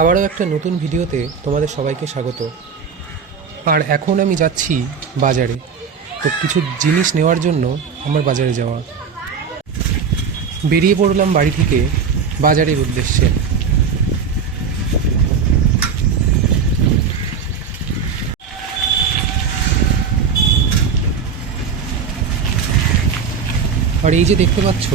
আবারও একটা নতুন ভিডিওতে তোমাদের সবাইকে স্বাগত। আর এখন আমি যাচ্ছি বাজারে, তো কিছু জিনিস নেওয়ার জন্য আমার বাজারে যাওয়া। বেরিয়ে পড়লাম বাড়ি থেকে বাজারের উদ্দেশ্যে। আর এই যে দেখতে পাচ্ছ,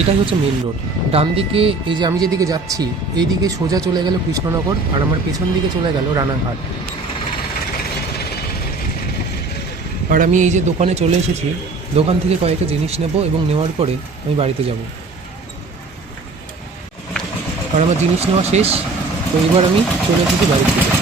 এটাই হচ্ছে মেন রোড। ডান দিকে এই যে আমি যেদিকে যাচ্ছি, এই দিকে সোজা চলে গেল কৃষ্ণনগর, আর আমার পেছন দিকে চলে গেল রানাঘাট। আর আমি এই যে দোকানে চলে এসেছি, দোকান থেকে কয়েকটা জিনিস নেব এবং নেওয়ার পরে আমি বাড়িতে যাব। আর আমার জিনিস নেওয়া শেষ, তো এবার আমি চলে এসেছি বাড়ির দিকে।